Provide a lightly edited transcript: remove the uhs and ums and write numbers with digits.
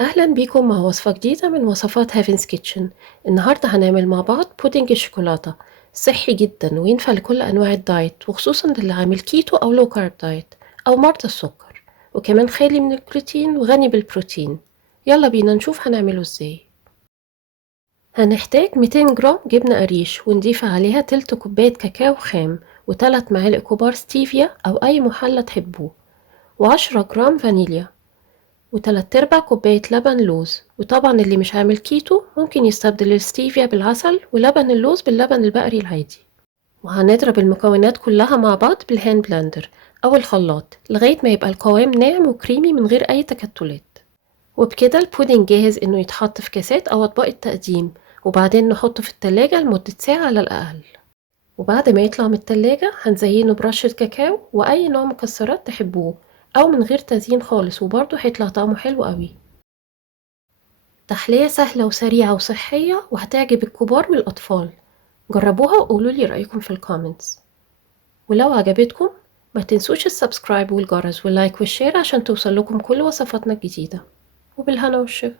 أهلا بيكم مع وصفة جديدة من وصفات هافنز كيتشن. النهاردة هنعمل مع بعض بودنج الشوكولاتة. صحي جدا وينفع لكل أنواع الدايت، وخصوصا للي عامل كيتو أو لو كارب دايت أو مرضى السكر، وكمان خالي من الجلوتين وغني بالبروتين. يلا بينا نشوف هنعمله ازاي. هنحتاج 200 جرام جبنة قريش، ونضيف عليها تلت كوباية كاكاو خام، و3 معالق كبار ستيفيا أو أي محلى تحبوه، و10 جرام فانيليا، وتلات ارباع كوباية لبن لوز. وطبعا اللي مش عامل كيتو ممكن يستبدل الستيفيا بالعسل ولبن اللوز باللبن البقري العادي. وهنضرب المكونات كلها مع بعض بالهاند بلندر أو الخلاط لغاية ما يبقى القوام ناعم وكريمي من غير أي تكتلات. وبكده البودنج جاهز إنه يتحط في كاسات أو أطباق التقديم، وبعدين نحطه في التلاجة لمدة ساعة على الأقل. وبعد ما يطلع من التلاجة هنزينه برشة كاكاو وأي نوع مكسرات تحبوه، أو من غير تزيين خالص وبرضه هيطلع طعمه حلو قوي. تحلية سهلة وسريعة وصحية وهتعجب الكبار والأطفال. جربوها وقولولي رأيكم في الكومنتس. ولو عجبتكم ما تنسوش السبسكرايب والجرس واللايك والشير عشان توصل لكم كل وصفاتنا الجديدة. وبالهنا والشفا.